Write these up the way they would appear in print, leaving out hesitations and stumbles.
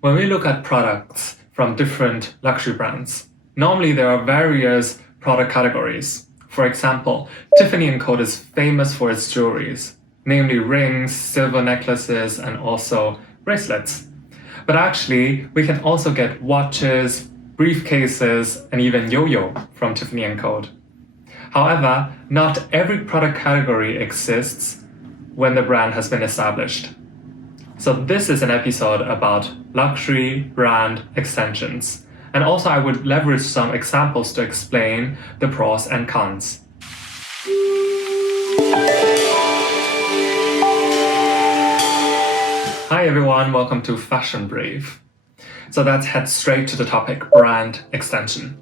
When we look at products from different luxury brands, normally there are various product categories. For example, Tiffany & Co. is famous for its jewelries, namely rings, silver necklaces, and also bracelets. But actually, we can also get watches, briefcases, and even yo-yo from Tiffany & Co. However, not every product category exists when the brand has been established. So this is an episode about luxury brand extensions. And also I would leverage some examples to explain the pros and cons. Hi everyone, welcome to Fashion Brief. So let's head straight to the topic, brand extension.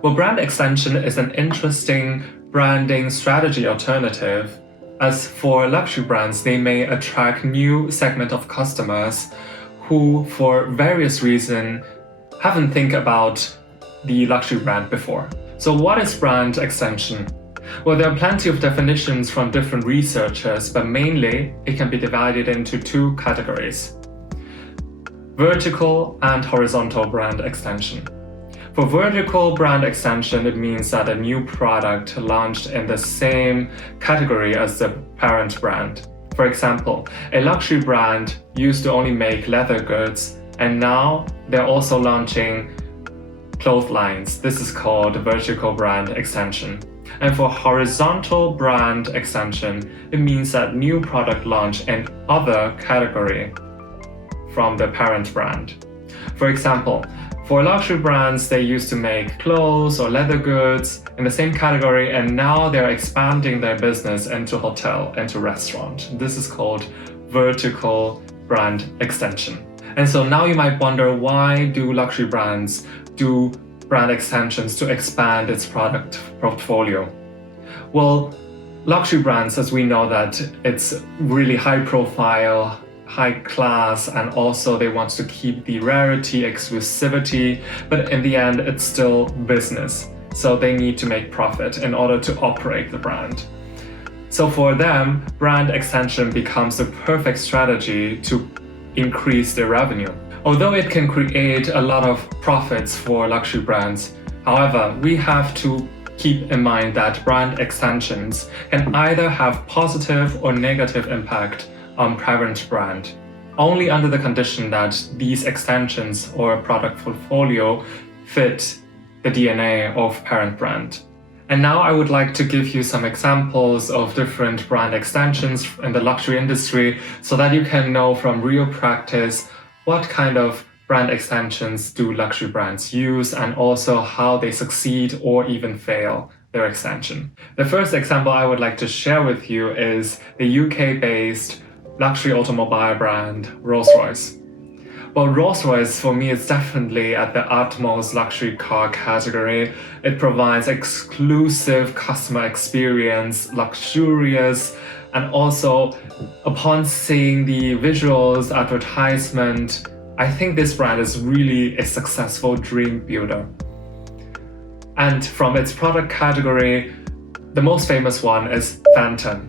Well, brand extension is an interesting branding strategy alternative, as for luxury brands, they may attract new segment of customers who, for various reasons, haven't think about the luxury brand before. So what is brand extension? Well, there are plenty of definitions from different researchers, but mainly it can be divided into two categories: vertical and horizontal brand extension. For vertical brand extension, it means that a new product launched in the same category as the parent brand. For example, a luxury brand used to only make leather goods, and now they're also launching clothes lines. This is called vertical brand extension. And for horizontal brand extension, it means that new product launch in other category from the parent brand. For example, for luxury brands, they used to make clothes or leather goods in the same category, and now they're expanding their business into hotel, into restaurant. This is called vertical brand extension. And so now you might wonder, why do luxury brands do brand extensions to expand its product portfolio? Well, luxury brands, as we know, that it's really high profile, high class, and also they want to keep the rarity, exclusivity, but in the end it's still business. So they need to make profit in order to operate the brand. So for them, brand extension becomes the perfect strategy to increase their revenue. Although it can create a lot of profits for luxury brands, however, we have to keep in mind that brand extensions can either have positive or negative impact on parent brand, only under the condition that these extensions or product portfolio fit the DNA of parent brand. And now I would like to give you some examples of different brand extensions in the luxury industry so that you can know from real practice what kind of brand extensions do luxury brands use and also how they succeed or even fail their extension. The first example I would like to share with you is the UK-based luxury automobile brand Rolls-Royce. Well, Rolls-Royce for me is definitely at the utmost luxury car category. It provides exclusive customer experience, luxurious, and also upon seeing the visuals, advertisement, I think this brand is really a successful dream builder. And from its product category, the most famous one is Phantom.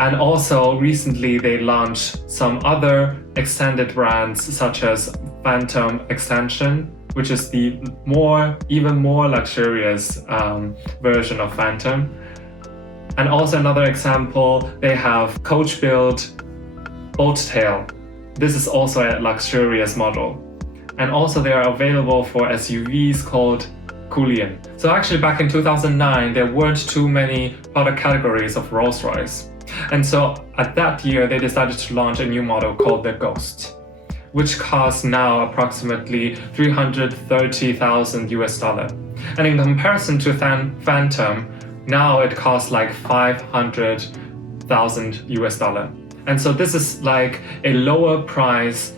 And also recently they launched some other extended brands such as Phantom Extension, which is the even more luxurious version of Phantom. And also another example, they have Coach Build Boat Tail. This is also a luxurious model. And also they are available for SUVs called Cullinan. So actually back in 2009, there weren't too many product categories of Rolls-Royce. And so at that year, they decided to launch a new model called the Ghost, which costs now approximately $330,000 US. And in comparison to Phantom, now it costs like $500,000 US. And so this is like a lower price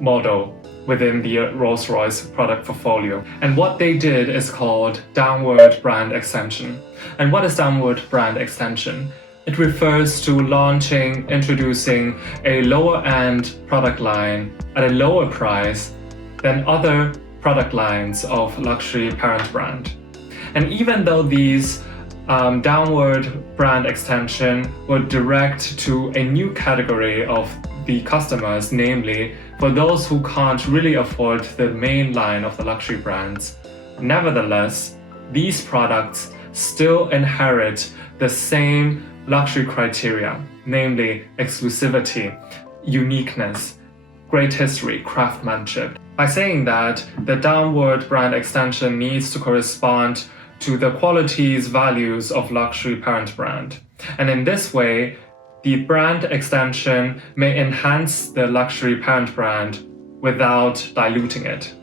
model within the Rolls-Royce product portfolio. And what they did is called downward brand extension. And what is downward brand extension? It refers to introducing a lower-end product line at a lower price than other product lines of luxury parent brand. And even though these downward brand extension would direct to a new category of the customers, namely for those who can't really afford the main line of the luxury brands. Nevertheless, these products still inherit the same luxury criteria, namely exclusivity, uniqueness, great history, craftsmanship. By saying that, the downward brand extension needs to correspond to the qualities, values of luxury parent brand. And in this way, the brand extension may enhance the luxury parent brand without diluting it.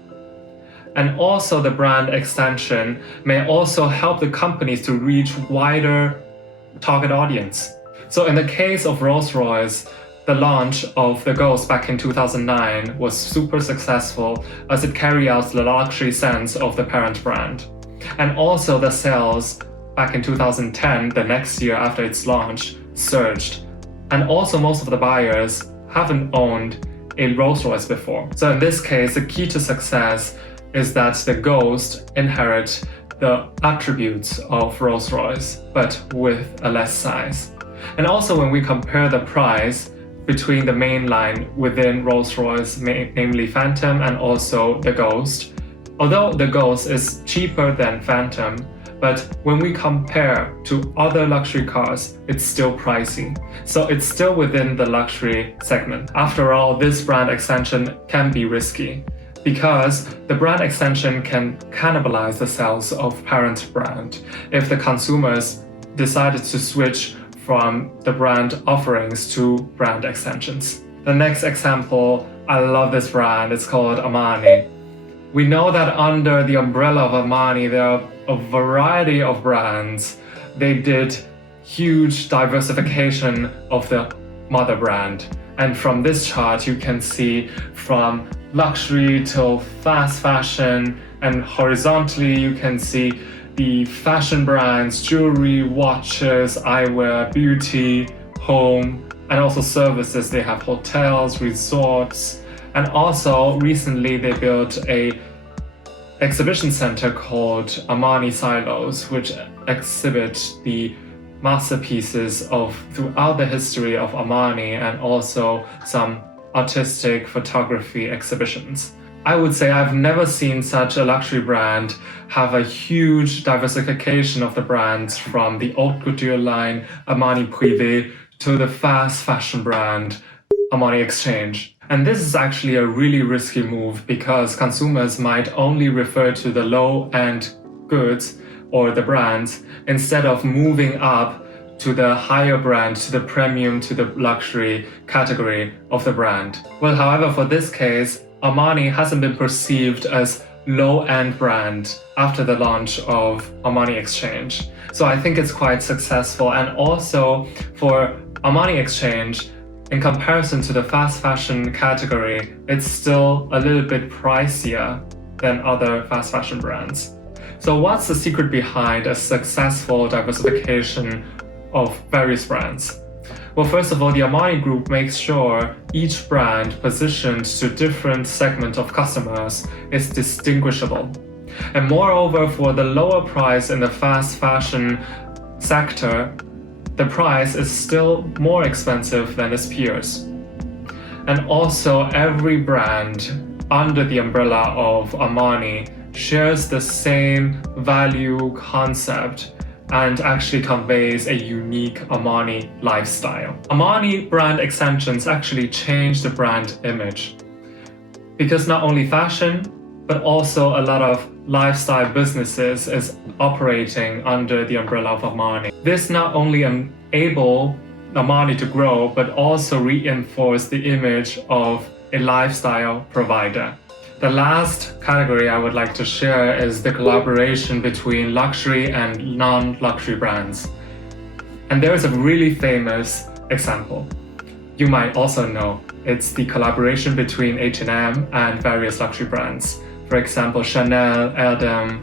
And also the brand extension may also help the companies to reach wider target audience. So in the case of Rolls-Royce, the launch of the Ghost back in 2009 was super successful as it carried out the luxury sense of the parent brand. And also the sales back in 2010, the next year after its launch, surged. And also most of the buyers haven't owned a Rolls-Royce before. So in this case, the key to success is that the Ghost inherits the attributes of Rolls-Royce, but with a less size. And also when we compare the price between the main line within Rolls-Royce, namely Phantom and also the Ghost, although the Ghost is cheaper than Phantom, but when we compare to other luxury cars, it's still pricey. So it's still within the luxury segment. After all, this brand extension can be risky because the brand extension can cannibalize the sales of parent brand if the consumers decided to switch from the brand offerings to brand extensions. The next example, I love this brand, it's called Armani. We know that under the umbrella of Armani, there are a variety of brands. They did huge diversification of the mother brand. And from this chart, you can see from luxury till fast fashion, and horizontally you can see the fashion brands, jewelry, watches, eyewear, beauty, home, and also services. They have hotels, resorts, and also recently they built a exhibition center called Armani Silos, which exhibit the masterpieces of throughout the history of Armani and also some artistic photography exhibitions. I would say I've never seen such a luxury brand have a huge diversification of the brands from the haute couture line Armani Privé to the fast fashion brand Armani Exchange. And this is actually a really risky move because consumers might only refer to the low-end goods or the brands instead of moving up to the higher brand, to the premium, to the luxury category of the brand. Well, however, for this case, Armani hasn't been perceived as low-end brand after the launch of Armani Exchange. So I think it's quite successful. And also for Armani Exchange, in comparison to the fast fashion category, it's still a little bit pricier than other fast fashion brands. So what's the secret behind a successful diversification of various brands? Well, first of all, the Armani Group makes sure each brand positioned to different segment of customers is distinguishable. And moreover, for the lower price in the fast fashion sector, the price is still more expensive than its peers. And also, every brand under the umbrella of Armani shares the same value concept and actually conveys a unique Armani lifestyle. Armani brand extensions actually change the brand image because not only fashion, but also a lot of lifestyle businesses is operating under the umbrella of Armani. This not only enable Armani to grow, but also reinforce the image of a lifestyle provider. The last category I would like to share is the collaboration between luxury and non-luxury brands. And there is a really famous example. You might also know it's the collaboration between H&M and various luxury brands. For example, Chanel, Erdem,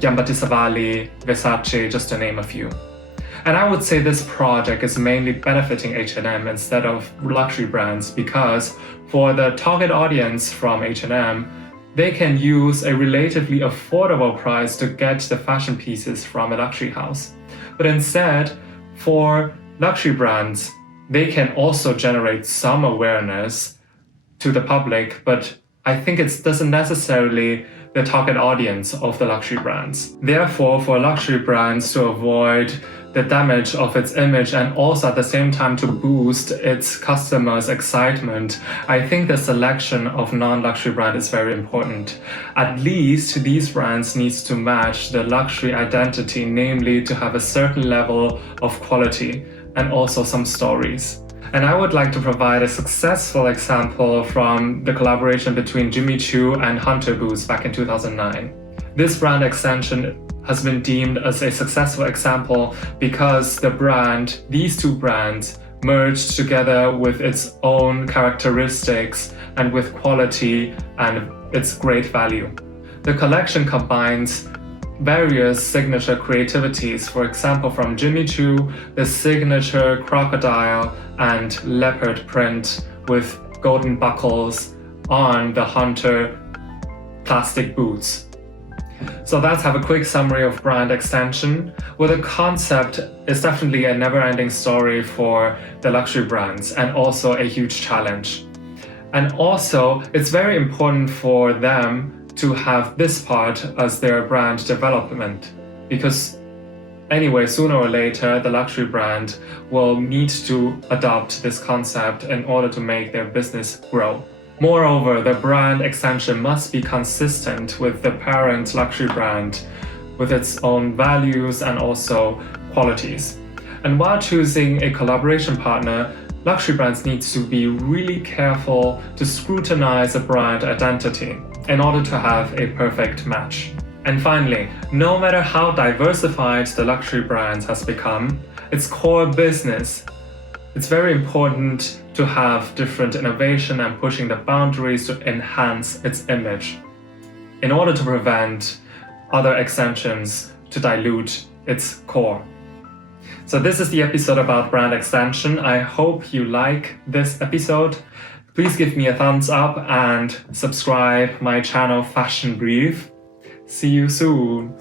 Giambattista Valli, Versace, just to name a few. And I would say this project is mainly benefiting H&M instead of luxury brands because for the target audience from H&M, they can use a relatively affordable price to get the fashion pieces from a luxury house. But instead, for luxury brands, they can also generate some awareness to the public, but I think it doesn't necessarily the target audience of the luxury brands. Therefore, for luxury brands to avoid the damage of its image and also at the same time to boost its customers' excitement, I think the selection of non-luxury brand is very important. At least these brands needs to match the luxury identity, namely to have a certain level of quality and also some stories. And I would like to provide a successful example from the collaboration between Jimmy Choo and Hunter boots back in 2009. This brand extension has been deemed as a successful example because these two brands merged together with its own characteristics and with quality and its great value. The collection combines various signature creativities, for example from Jimmy Choo, the signature crocodile and leopard print with golden buckles on the Hunter plastic boots. So let's have a quick summary of brand extension. Well, the concept is definitely a never-ending story for the luxury brands and also a huge challenge. And also, it's very important for them to have this part as their brand development, because anyway, sooner or later, the luxury brand will need to adopt this concept in order to make their business grow. Moreover, the brand extension must be consistent with the parent luxury brand, with its own values and also qualities. And while choosing a collaboration partner, luxury brands need to be really careful to scrutinize a brand identity in order to have a perfect match. And finally, no matter how diversified the luxury brand has become, its core business, it's very important to have different innovation and pushing the boundaries to enhance its image in order to prevent other extensions to dilute its core. So this is the episode about brand extension. I hope you like this episode. Please give me a thumbs up and subscribe my channel Fashion Brief. See you soon.